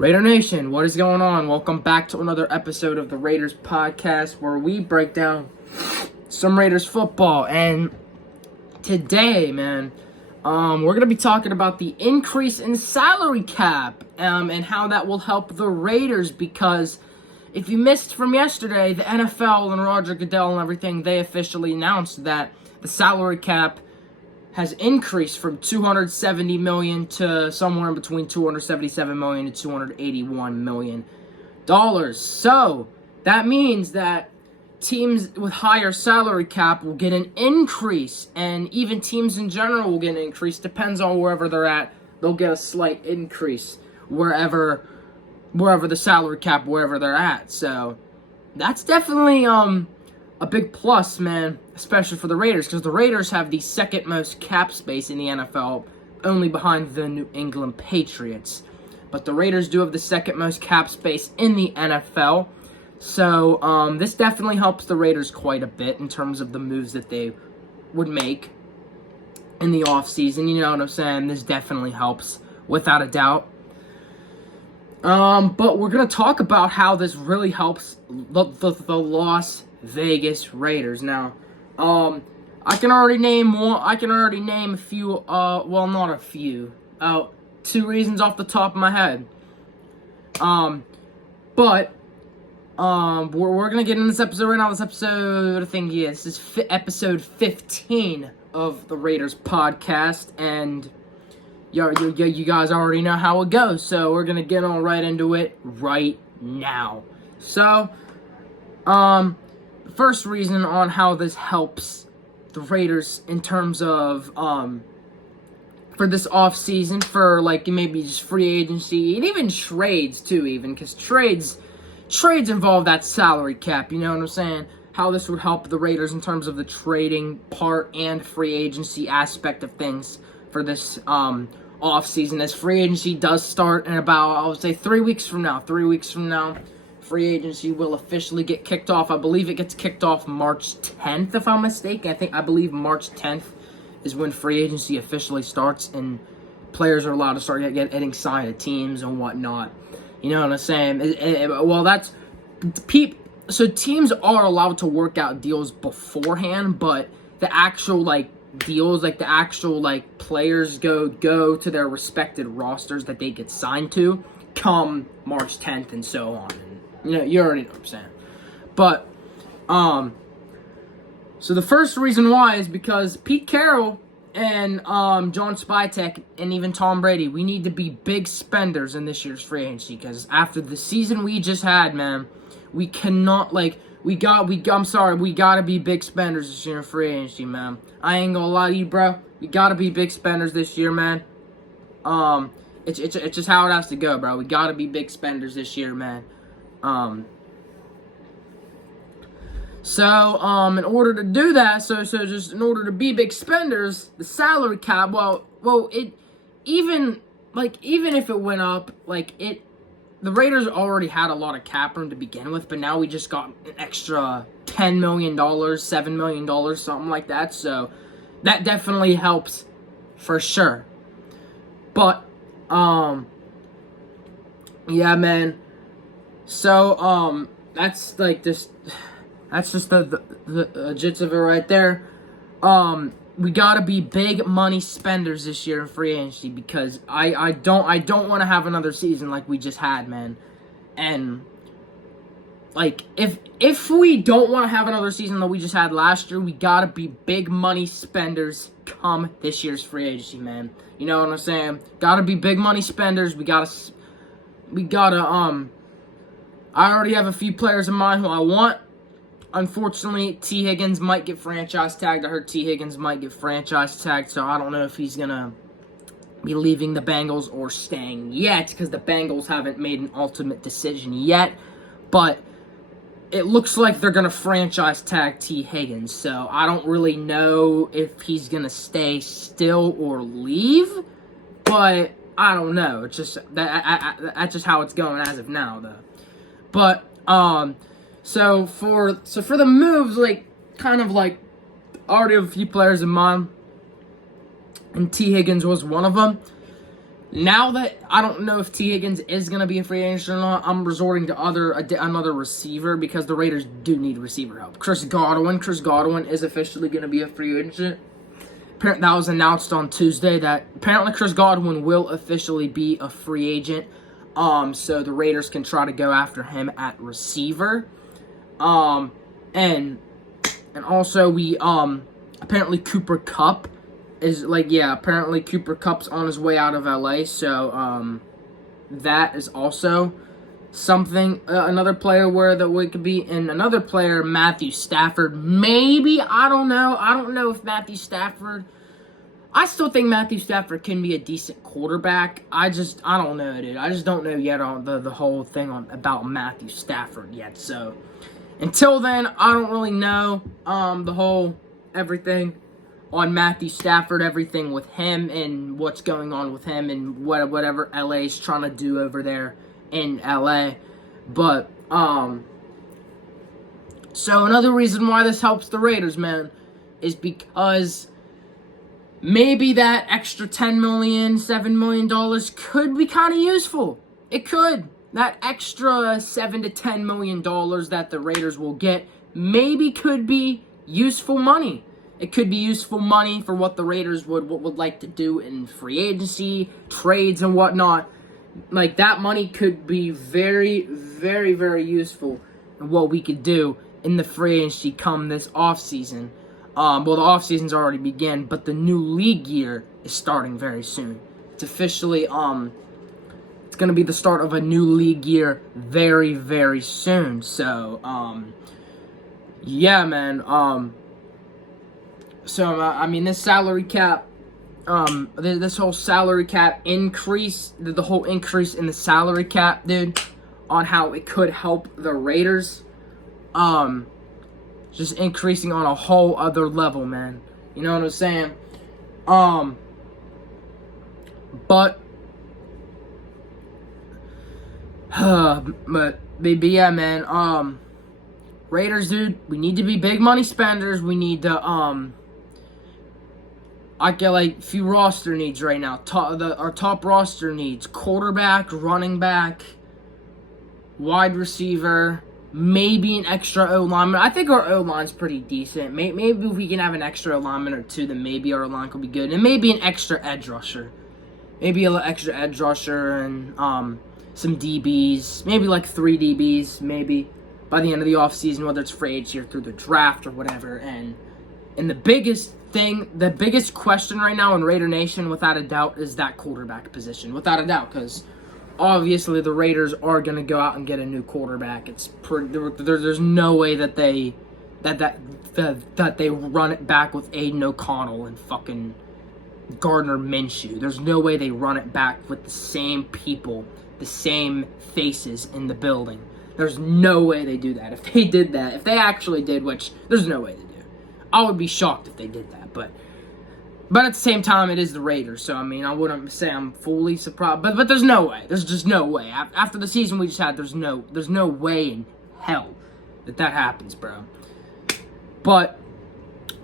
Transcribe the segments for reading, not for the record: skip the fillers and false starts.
Raider Nation, what is going on? Welcome back to another episode of the Raiders podcast where we break down some Raiders football. And today, man, we're going to be talking about the increase in salary cap and how that will help the Raiders, because if you missed from yesterday, the NFL and Roger Goodell and everything, they officially announced that the salary cap has increased from $270 million to somewhere in between $277 million to $281 million. So that means that teams with higher salary cap will get an increase, and even teams in general will get an increase. Depends on wherever they're at. They'll get a slight increase wherever the salary cap, wherever they're at. So that's definitely a big plus, man, especially for the Raiders, because the Raiders have the second most cap space in the NFL, only behind the New England Patriots. But the Raiders do have the second most cap space in the NFL. So this definitely helps the Raiders quite a bit in terms of the moves that they would make in the offseason. You know what I'm saying? This definitely helps, without a doubt. But we're going to talk about how this really helps the Las Vegas Raiders. Now, I can already name a few, well, not a few, two reasons off the top of my head. But we're gonna get in this episode right now. This episode, I think, this is episode 15 of the Raiders podcast, and you guys already know how it goes, so we're gonna get on right into it right now. So, the first reason on how this helps the Raiders in terms of for this offseason, for like maybe just free agency and even trades too, even because trades involve that salary cap, you know what I'm saying? How this would help the Raiders in terms of the trading part and free agency aspect of things for this offseason, as free agency does start in about, I would say, 3 weeks from now. 3 weeks from now, free agency will officially get kicked off. I believe it gets kicked off March 10th, if I'm mistaken. I believe March 10th is when free agency officially starts, and players are allowed to start getting signed to teams and whatnot. You know what I'm saying? So teams are allowed to work out deals beforehand, but the actual deals, the actual players go to their respected rosters that they get signed to come March 10th and so on. You know, you already know what I'm saying. But so the first reason why is because Pete Carroll and John Spytek and even Tom Brady, we need to be big spenders in this year's free agency, because after the season we just had, man, we cannot we gotta be big spenders this year in free agency, man. I ain't gonna lie to you, bro. We gotta be big spenders this year, man. It's just how it has to go, bro. We gotta be big spenders this year, man. So in order to do that, so just in order to be big spenders, the salary cap, even if it went up, the Raiders already had a lot of cap room to begin with, but now we just got an extra $10 million, $7 million, something like that. So that definitely helps for sure. But yeah, man. So that's just the gist of it right there. We gotta be big money spenders this year in free agency, because I don't want to have another season like we just had, man. And if we don't want to have another season like we just had last year, we gotta be big money spenders come this year's free agency, man. You know what I'm saying? Gotta be big money spenders. We gotta I already have a few players in mind who I want. Unfortunately, T. Higgins might get franchise tagged. I heard T. Higgins might get franchise tagged, so I don't know if he's going to be leaving the Bengals or staying yet, because the Bengals haven't made an ultimate decision yet. But it looks like they're going to franchise tag T. Higgins, so I don't really know if he's going to stay still or leave, but I don't know. It's just that's just how it's going as of now, though. But so for the moves, I already have a few players in mind, and T. Higgins was one of them. Now that I don't know if T. Higgins is going to be a free agent or not, I'm resorting to another receiver because the Raiders do need receiver help. Chris Godwin is officially going to be a free agent. That was announced on Tuesday that apparently Chris Godwin will officially be a free agent. So the Raiders can try to go after him at receiver. And also we apparently Cooper Kupp is apparently Cooper Kupp's on his way out of LA, so that is also something, another player where that we could be, and another player, Matthew Stafford, maybe, I don't know if Matthew Stafford, I still think Matthew Stafford can be a decent quarterback. I don't know, dude. I just don't know yet on the whole thing about Matthew Stafford yet, so until then, I don't really know the whole everything on Matthew Stafford, everything with him and what's going on with him and whatever LA is trying to do over there in LA. But, so another reason why this helps the Raiders, man, is because maybe that extra $10 million, $7 million could be kind of useful. It could. That extra $7 to $10 million that the Raiders will get maybe could be useful money. It could be useful money for what the Raiders would like to do in free agency, trades, and whatnot. Like, that money could be very, very, very useful in what we could do in the free agency come this offseason. Well, the offseason's already begun, but the new league year is starting very soon. It's officially, it's going to be the start of a new league year very, very soon. So, yeah, man, so, I mean, this salary cap, this whole salary cap increase, the whole increase in the salary cap, dude, on how it could help the Raiders, just increasing on a whole other level, man. You know what I'm saying? But yeah, man, Raiders, dude, we need to be big money spenders. We need to, I get like a few roster needs right now. Our top roster needs quarterback, running back, wide receiver, maybe an extra O-lineman. I think our O-line's pretty decent. Maybe if we can have an extra O-lineman or two, then maybe our O-line could be good. And maybe an extra edge rusher. Maybe a little extra edge rusher and some DBs. Maybe like 3 DBs, maybe, by the end of the offseason, whether it's free agency or through the draft or whatever. And the biggest question right now in Raider Nation, without a doubt, is that quarterback position. Without a doubt, because obviously the Raiders are going to go out and get a new quarterback. There's no way that they run it back with Aiden O'Connell and fucking Gardner Minshew. There's no way they run it back with the same people, the same faces in the building. There's no way they do that. If they did that, if they actually did, which there's no way they do. I would be shocked if they did that, but at the same time, it is the Raiders, so I mean, I wouldn't say I'm fully surprised, but there's no way. There's just no way. After the season we just had, there's no way in hell that happens, bro. But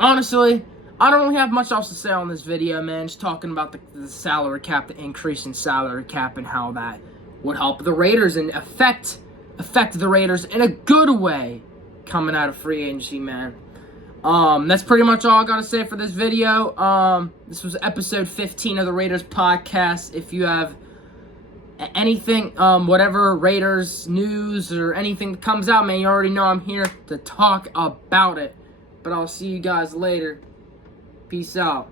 honestly, I don't really have much else to say on this video, man. Just talking about the salary cap, the increase in salary cap, and how that would help the Raiders and affect the Raiders in a good way coming out of free agency, man. That's pretty much all I gotta say for this video. This was episode 15 of the Raiders podcast. If you have anything, whatever Raiders news or anything that comes out, man, you already know I'm here to talk about it. But I'll see you guys later. Peace out.